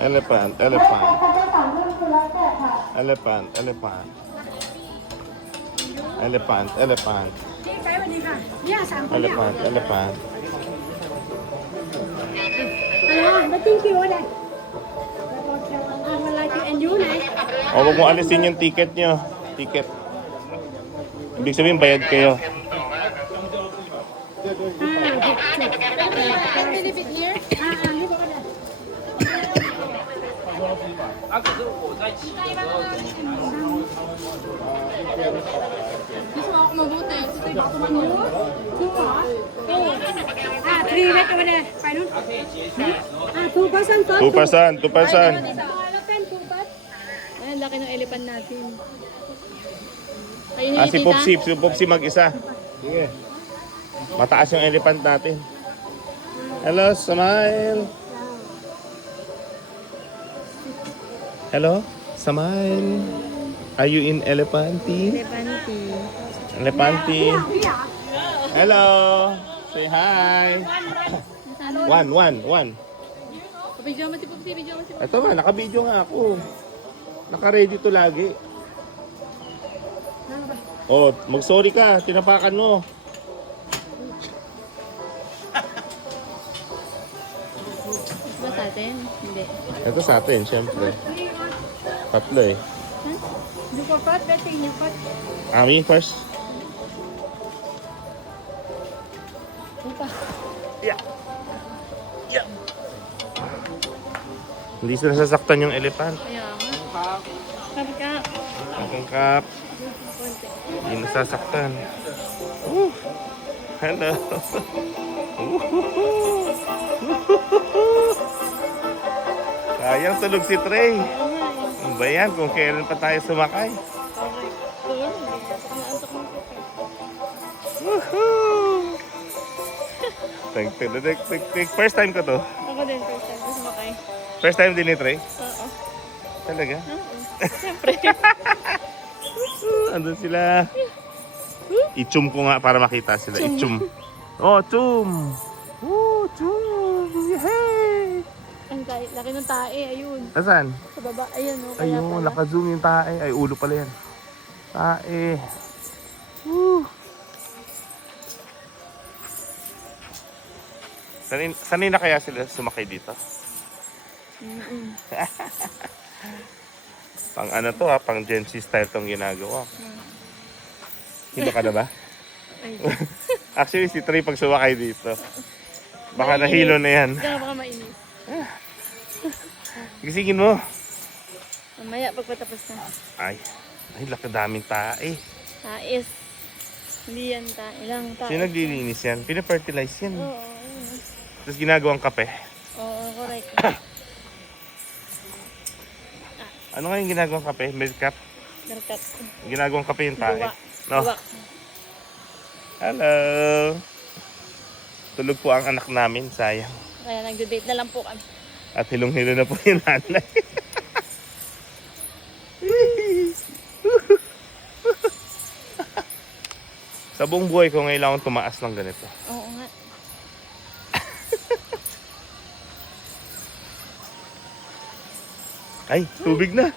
Elephant, elephant. Elephant, elephant. Elephant, elephant. นี่ไปวันนี้ค่ะเนี่ย3 คนเนี่ย Elephant, elephant. Ano, bating kiyo na. Malaki and you na. O, huwag mo alisin yung ticket nyo. Ticket. Ibig sabihin, bayad kayo. Can we leave it here? Hindi ba ka na? 啊，可是我在骑的时候， Gusto mo ako mabuti. Gusto yung baka man mo. Two, ha? Ah, 3 red over there. Fine, no? 2% to? 2%, 2%. Elephant, 2%. Ay, ang laki ng elephant natin. Ah, si Popsi mag-isa. Sige. Mataas yung elephant natin. Hello, smile. Hello, smile. Are you in Elephanti? Elefanti. Elephanti. Hello. Say hi. One. Video mo si Popsi, video mo si Popsi. Ito nga, naka-video nga ako. Naka-ready to lagi. Oh, mag-sorry ka. Tinapakan mo. Ba sa atin? Hindi. Ito sa atin, syempre. Tatlo eh. You go first, betting you first. Ami first. Yeah. Yeah. Hindi sila sasaktan yung elephant. Kaya nga. Sabi ka. Ang kap. Hindi nasasaktan. Hello. Sayang tulog si Trey. Ano ba yan kung kailan pa tayo sumakay? Tulog. Naantok mo ko. Woohoo! Tik. First time ko to. Ako din, first time ko sumakay. First time din ni Trey. Oo. Talaga? Oo. Siyempre. Andun sila. I-chum ko nga para makita sila. I-chum. Oh, chum! Oh, chum! Yay! Ang laki ng tae, ayun. Asan? Sa baba, ayun. Oh, kaya Ayun, pala. naka-zoom yung tae. Ay, ulo pala yan. Tae. Woo! Sanay na kaya sila sumakay dito? Mm-mm. Pang ano to ha, pang Gen Z style tong ginagawa. Hilo ka na ba? Ay, Actually, si Trey pag sumakay dito. Baka nahilo na yan. diyan baka mainis. Gisingin mo. Mamaya, pagpatapos na. Ay, laki daming tae. Tais. Hindi yan tae lang. Tae. Sino naglilinis yan? Pina-fertilize yan. Oo, ayun. Tapos ginagawang kape. Oo, correct. Ano nga yung ginagawang kape? Milk cup? Narkat. Ginagawang kape yung tae. Duwa. No? Duwa. Hello! Tulog po ang anak namin, sayang. Kaya nag-debate na lang po kami. At hilong-hilo na po yung nanay. Sa buong buhay ko ngayon lang akong tumaas ng ganito. Oo nga. Ay, tubig na.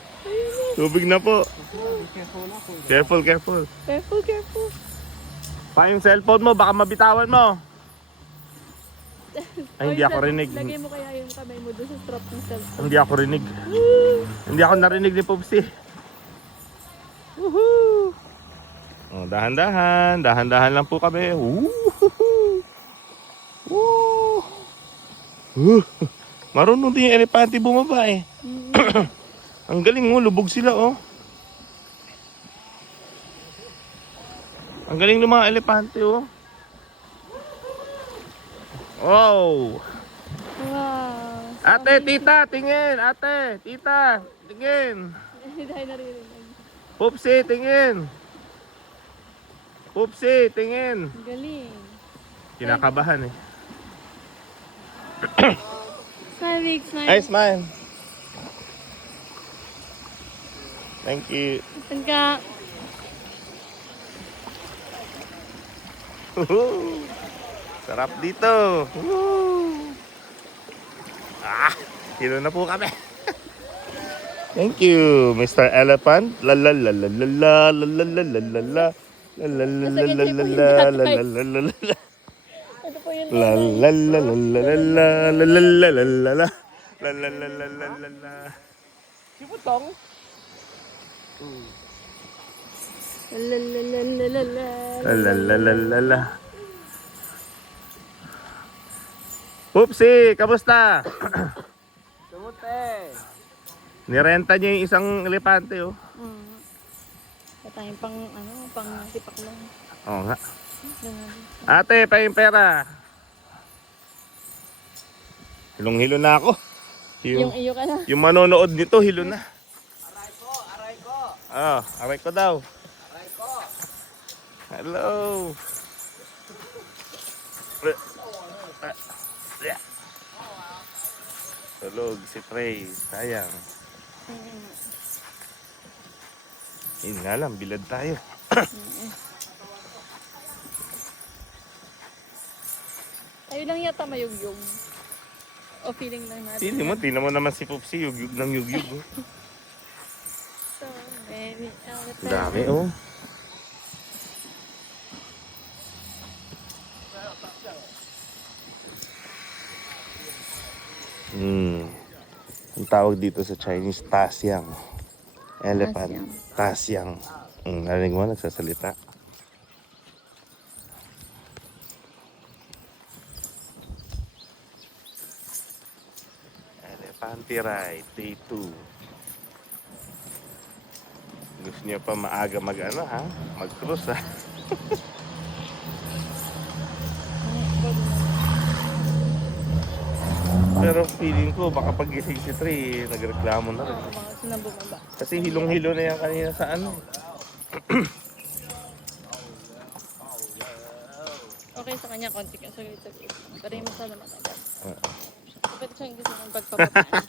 Tubig na po. Careful. Careful, careful. Pa yung cellphone mo, baka mabitawan mo. Ay, hindi ako rinig. Lagay mo kaya yung kamay mo doon sa strap ng cellphone. Hindi ako rinig. Hindi ako narinig ni Popsi. Woohoo! Oh, dahan-dahan. Dahan-dahan lang po kami. Woohoo! Woo! Marunong din yung elepante bumaba eh. Ang galing mo, lubog sila oh. Ang galing ng mga elepante oh. Wow! Wow. Ate, tita, tingin! Ate, tita, tingin! Hindi tayo naririnig. Popsi, tingin! Popsi, tingin! Ang galing. Kinakabahan eh. Smile, Vic, smile. Ay, smile! Thank you. Saan ka? Sarap dito. Woo! Ah! Hilo na po kami. Thank you, Mr. Elephant. La la la la la la la la la la la la. La la la la la la la la la la la la. Ito po yung La la la la la la la la la la la la la. La la la la la la la. Si Putong. Lalalala. La la la la la. Pupsi, kamusta? Sumute. Nirenta niya yung isang elepante, oh. Tayong pang, pang sipak lang. Oo nga. Ganun. Ate, pa yung pera. Hilong-hilo na ako. Yung iyo ka na. Yung manonood nito, hilo na. Aray ko, aray ko. Ah, aray ko daw. Aray ko. Hello. Tulog si Trey. Sayang. Yun nga lang, bilad tayo. Tayo lang yata mayugyog. O feeling lang natin. Tingnan mo naman si Popsi, yugyug ng yugyug. Oh. So many Ang dami, oh. Ang tawag dito sa Chinese, tasyang. Elephant. Tasyang. Narinig mo, nagsasalita. Elephante ride, day 2. Gusto niyo pa maaga mag-cruise ha? Pero feeling ko baka pagising si Trey, nagreklamo na rin. Oo, mga sunang bumaba. Kasi hilong-hilo na yan kanina sa ano. Okay sa kanya, konti ka saglit-saglit. Pero yung masyado matagal. Ah. Kapit siya yung gusto ng pagpapabaan.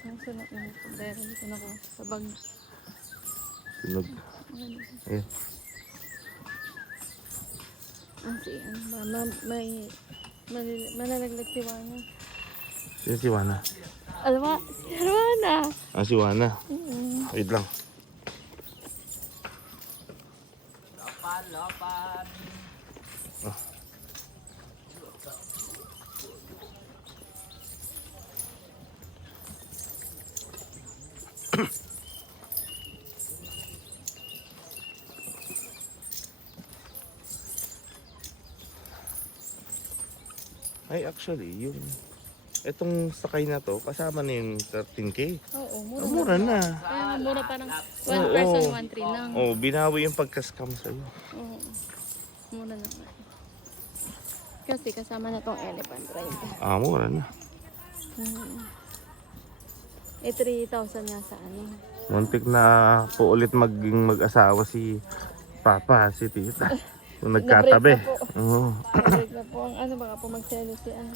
Ang sunod na ito. Dahil dito na ko sa bag. Sunog. Ayun. Si ano ba? May malalaglag si Wana. Sino si Wana? Alwa, si Wana. Ah, si Wana. Wait lang. Lopan, lopan. Ay, actually, yung etong sakay na to, kasama na yung 13K. Oo, Ah, mura na. Kaya nga mura parang one Oo. person, 1-3 lang. Oh, binawi yung pagka-scam sa'yo. Oo. Mura na nga. Kasi kasama na tong elephant ride. Ah, mura na. Eh, 3,000 nga sa ano. Muntik na po ulit maging mag-asawa si Papa, si Tita. Kung nagkatabi. Na-break na po. Oo. Break na po ang ano, baka po magselo si ano.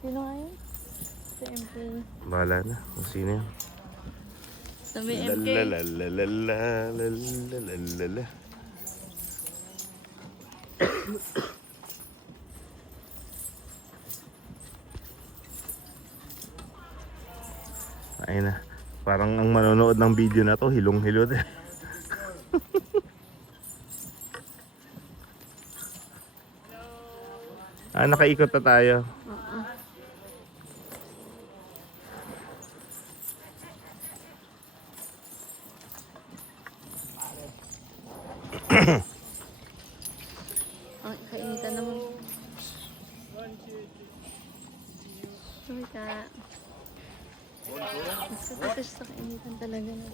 Sino nga yun? Si MK. Bahala na kung sino yun. Sabi MK. Lalalalalalalalalala. Ayun na. Parang ang manonood ng video na to, hilong-hilo din. Ah, nakaikot na tayo. Ang kainitan naman. Sorry ka. Mas kapatid sa kainitan talaga na.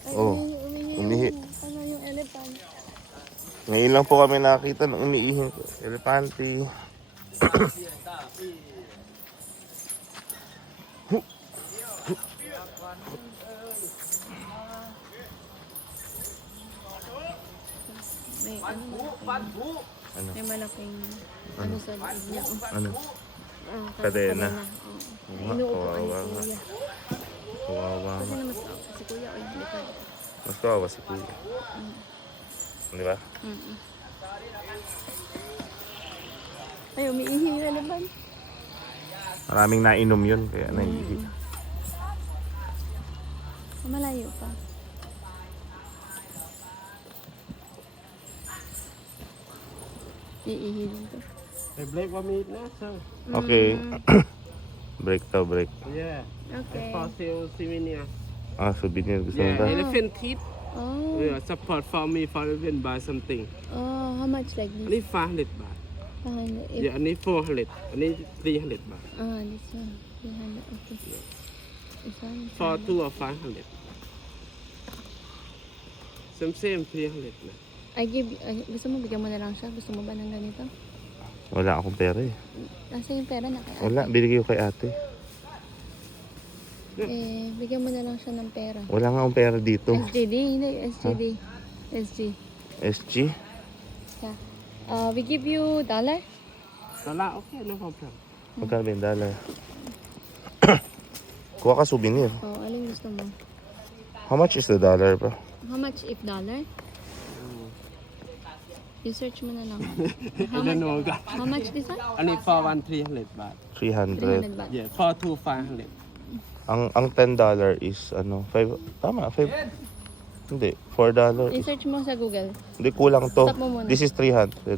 Ay, Oh, umihi. umihi. Ano yung elephant? Ngayon lang po kami nakakita ng umiihing elepante. May ano, Ano? may malaking ano sa liig niya. Ano? Ah, Kadena. Oo. Inuupo ka ni Kawawa nga. Kuya. Kawawa Kasi nga. na mas si Kuya o yung likod. Mas kawawa si Kuya. Di ba? Ay, umiihi na naman. Maraming nainom yun, kaya naiihi. Malayo pa. Iihi din to. Hey, Blake, 1 minute na, sir. Okay. Break daw, break. Yeah. Okay. souvenir. Souvenir. Gusto mo Yeah, ba? elephant teeth. Oh. Yeah, support for me for even buy something. Oh, how much like this? Only 500 baht. 500. Yeah, only 400. Only 300 baht. This one. 300. Okay. This one. For 2 or 500. Same 300 na. Gusto mo bigyan mo na lang siya? Gusto mo ba ng ganito? Wala akong pera eh. Nasa yung pera na kay ate. Wala, binigay ko kay ate. Bigyan mo na lang siya ng pera. Wala nga akong pera dito. SGD, hindi. SGD. SG. SG? Yeah. We give you dollar? Wala, okay, no problem. Magkano ba yung dollar? Kuha ka souvenir. Oh, alin gusto mo? How much is the dollar ba? How much if dollar? You search mo na lang. I don't know, guys. How much this one? Only for 300 baht. 300. 300 baht. Yeah, for 2, 500. Ang $10 is ano, 5, tama, 5. Hindi, $4. I-search mo sa Google. Hindi, kulang to. Stop mo muna. This is 300.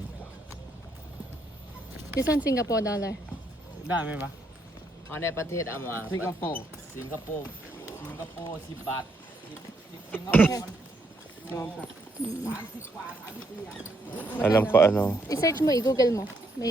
This one Singapore dollar. ได้ไหมปะ เอาในประเทศเอามา สิงคโปร์ สิงคโปร์10 บาทสิงคโปร์ รวมกับ Alam ko ano. I-search mo, i-google mo. May